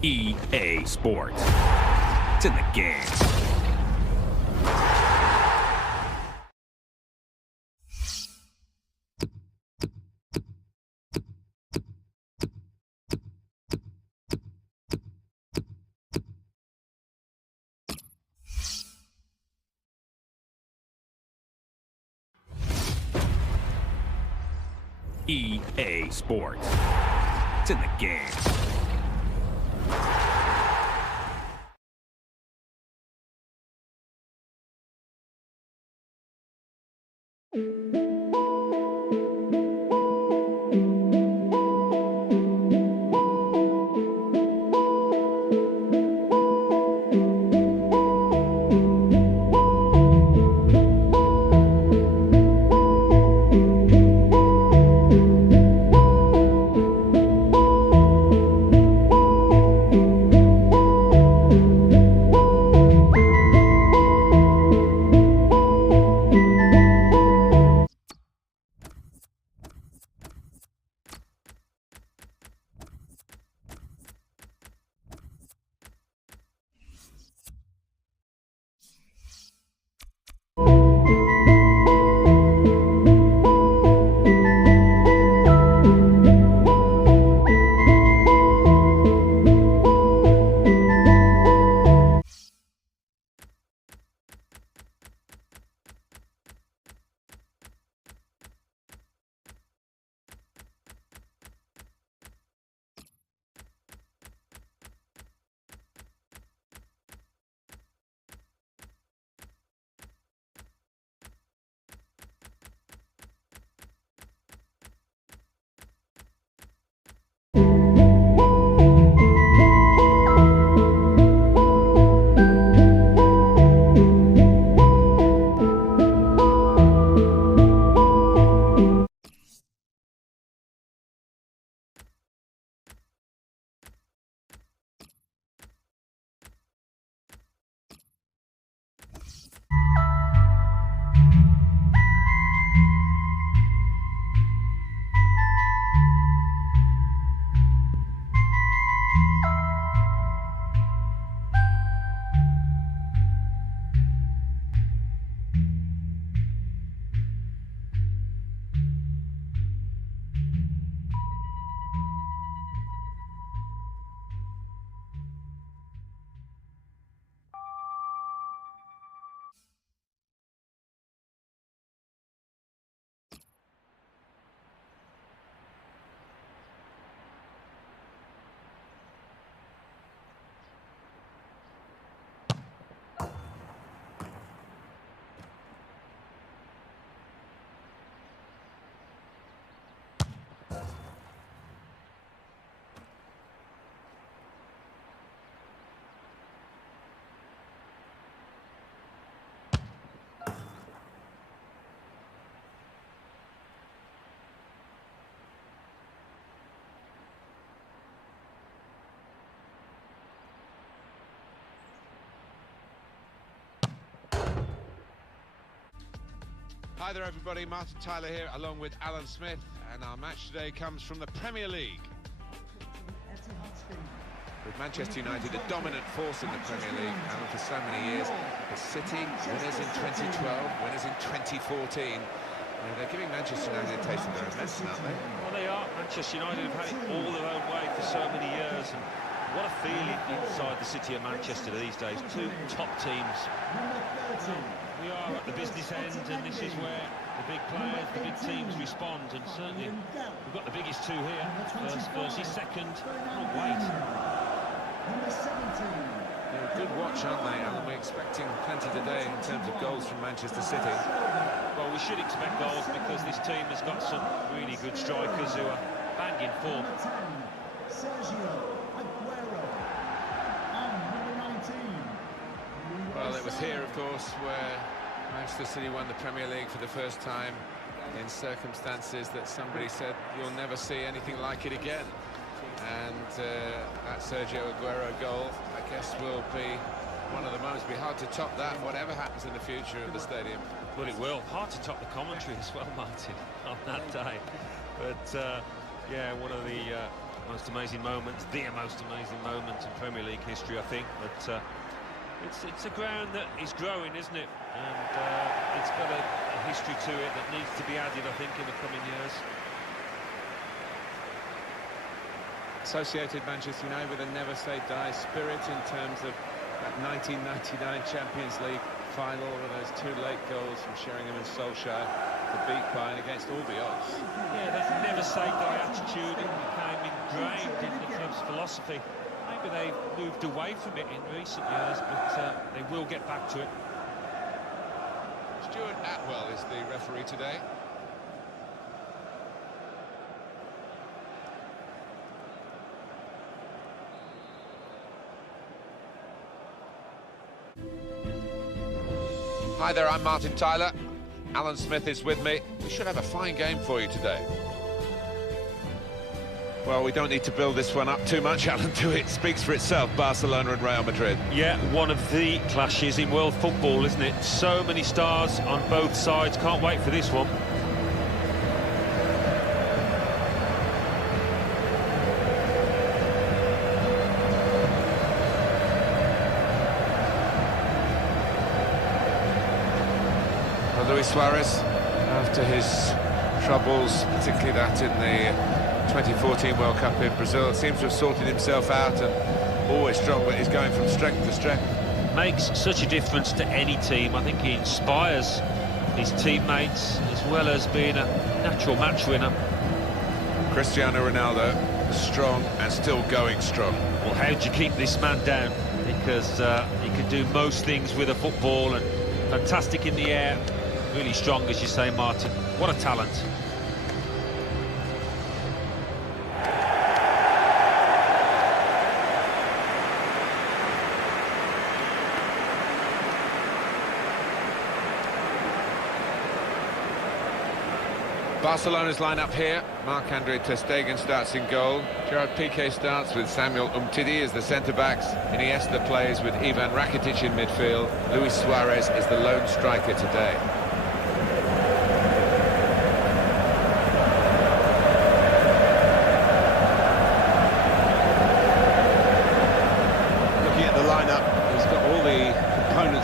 EA Sports. It's in the game. EA Sports. It's in the game. Hi there everybody, Martin Tyler here along with Alan Smith, and our match today comes from the Premier League. With Manchester United a dominant force in the Premier League, and for so many years, the City, winners in 2012, winners in 2014. They're giving Manchester United a taste of their own medicine, aren't they? Well, they are. Manchester United have had it all their own way for so many years, and what a feeling inside the city of Manchester these days. Two top teams. We are at the business end, and this is where the big players, the big teams respond, and certainly we've got the biggest two here. First versus second. Can't wait. They're a good watch, aren't they? And we're expecting plenty today in terms of goals from Manchester City. Well, we should expect goals because this team has got some really good strikers who are banging form. Well, it was here, of course, where Manchester City won the Premier League for the first time in circumstances that somebody said you'll never see anything like it again. And that Sergio Aguero goal, I guess, will be one of the moments. It'll be hard to top that, whatever happens in the future of the stadium. Well, it will. Hard to top the commentary as well, Martin, on that day. But, yeah, one of the most amazing moments, the most amazing moment in Premier League history, I think. But it's a ground that is growing, isn't it? And it's got a history to it that needs to be added, I think, in the coming years. Associated Manchester United with a never-say-die spirit in terms of that 1999 Champions League final, with those two late goals from Sheringham and Solskjaer to beat Bayern against all the odds. Yeah, that never-say-die attitude became ingrained in the club's philosophy. Maybe they've moved away from it in recent years, but they will get back to it. Stuart Atwell is the referee today. Hi there, I'm Martin Tyler. Alan Smith is with me. We should have a fine game for you today. Well, we don't need to build this one up too much, Alan, do it? Speaks for itself, Barcelona and Real Madrid. Yeah, one of the clashes in world football, isn't it? So many stars on both sides. Can't wait for this one. Luis Suarez, after his troubles, particularly that in the 2014 World Cup in Brazil, seems to have sorted himself out and always strong, but he's going from strength to strength. Makes such a difference to any team. I think he inspires his teammates as well as being a natural match winner. Cristiano Ronaldo, strong and still going strong. Well, how do you keep this man down? Because he can do most things with a football, and fantastic in the air. Really strong, as you say, Martin. What a talent. Barcelona's lineup here. Marc-Andre ter Stegen starts in goal. Gerard Piqué starts with Samuel Umtiti as the centre-backs. Iniesta plays with Ivan Rakitic in midfield. Luis Suarez is the lone striker today.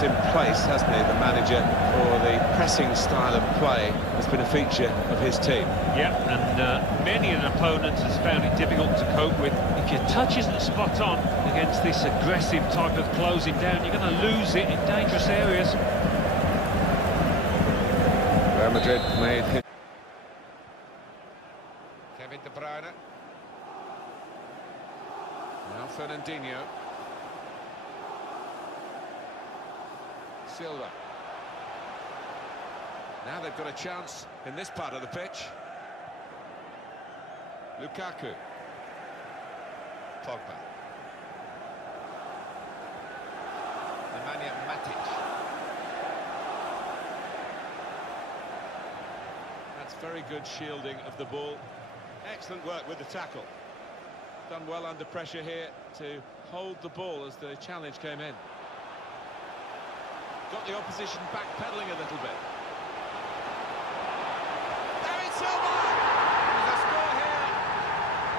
In place, hasn't he, the manager, for the pressing style of play has been a feature of his team. Yeah, and many an opponent has found it difficult to cope with. If your touch isn't spot on against this aggressive type of closing down, you're going to lose it in dangerous areas. Real Madrid made hit. Kevin De Bruyne. Now Fernandinho. Silva. Now they've got a chance in this part of the pitch. Lukaku. Pogba. Nemanja Matic. That's very good shielding of the ball. Excellent work with the tackle. Done well under pressure here to hold the ball as the challenge came in. Got the opposition backpedaling a little bit. David Silva! There's a score here,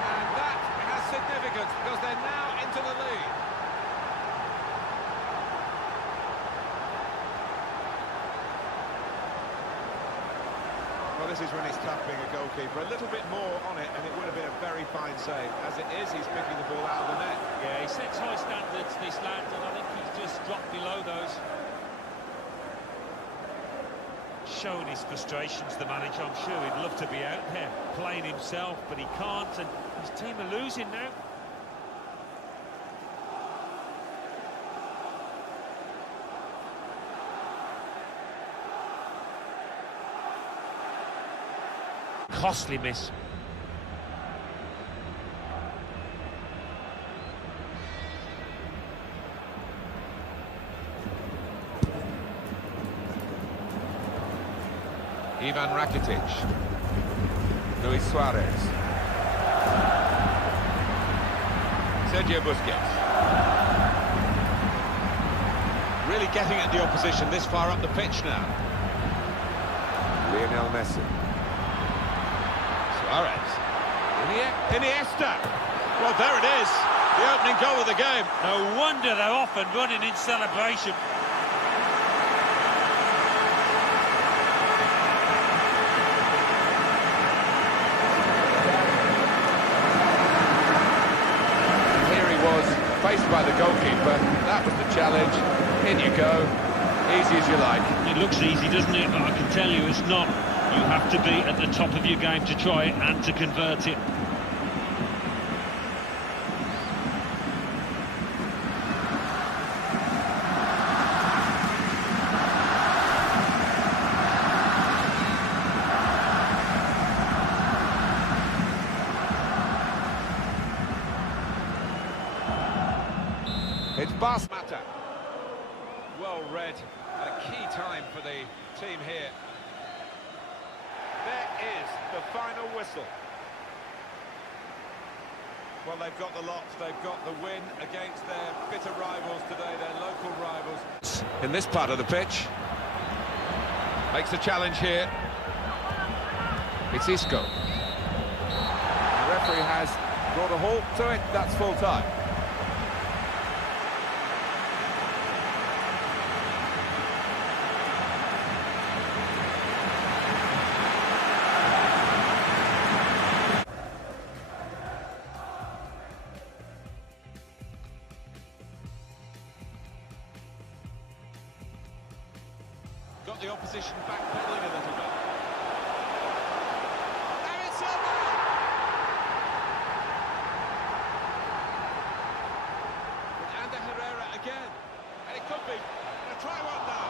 and that has significance because they're now into the lead. Well, this is when it's tough being a goalkeeper. A little bit more on it, and it would have been a very fine save. As it is, he's picking the ball out of the net. Yeah, he sets high standards, this lad, and I think he's just dropped below those. Showing his frustrations, the manager. I'm sure he'd love to be out there playing himself, but he can't, and his team are losing now. Costly miss. Ivan Rakitic. Luis Suarez. Sergio Busquets. Really getting at the opposition this far up the pitch now. Lionel Messi. Suarez. Iniesta. Well, there it is, the opening goal of the game. No wonder they're off and running in celebration. Faced by the goalkeeper, that was the challenge. In you go, easy as you like. It looks easy, doesn't it? But I can tell you it's not. You have to be at the top of your game to try it and to convert it. It's Basmata. Well read, at a key time for the team here. There is the final whistle. Well, they've got the lot, they've got the win against their bitter rivals today, their local rivals. In this part of the pitch. Makes the challenge here. It's Isco. The referee has brought a halt to it, that's full time. Got the opposition backpedaling a little bit. David Silva! With Ander Herrera again. And it could be. Gonna try one now.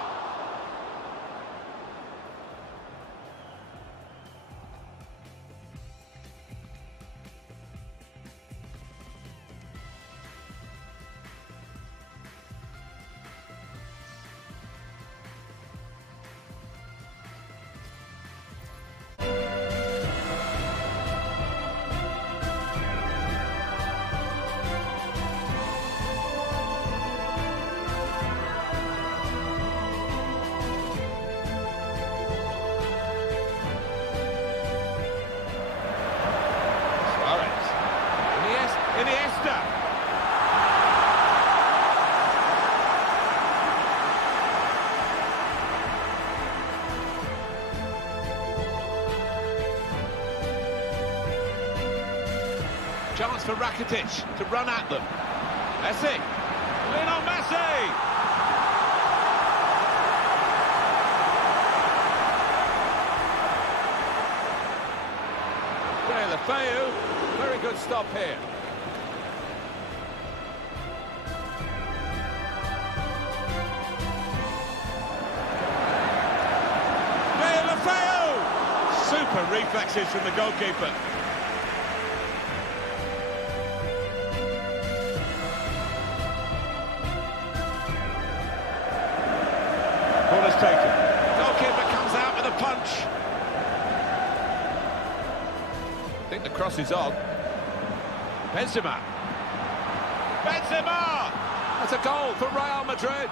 Iniesta. Chance for Rakitic to run at them. Messi. Lionel Messi. Lefeu. Very good stop here. Super reflexes from the goalkeeper. Ball is taken. Goalkeeper comes out with a punch. I think the cross is on. Benzema. Benzema! That's a goal for Real Madrid.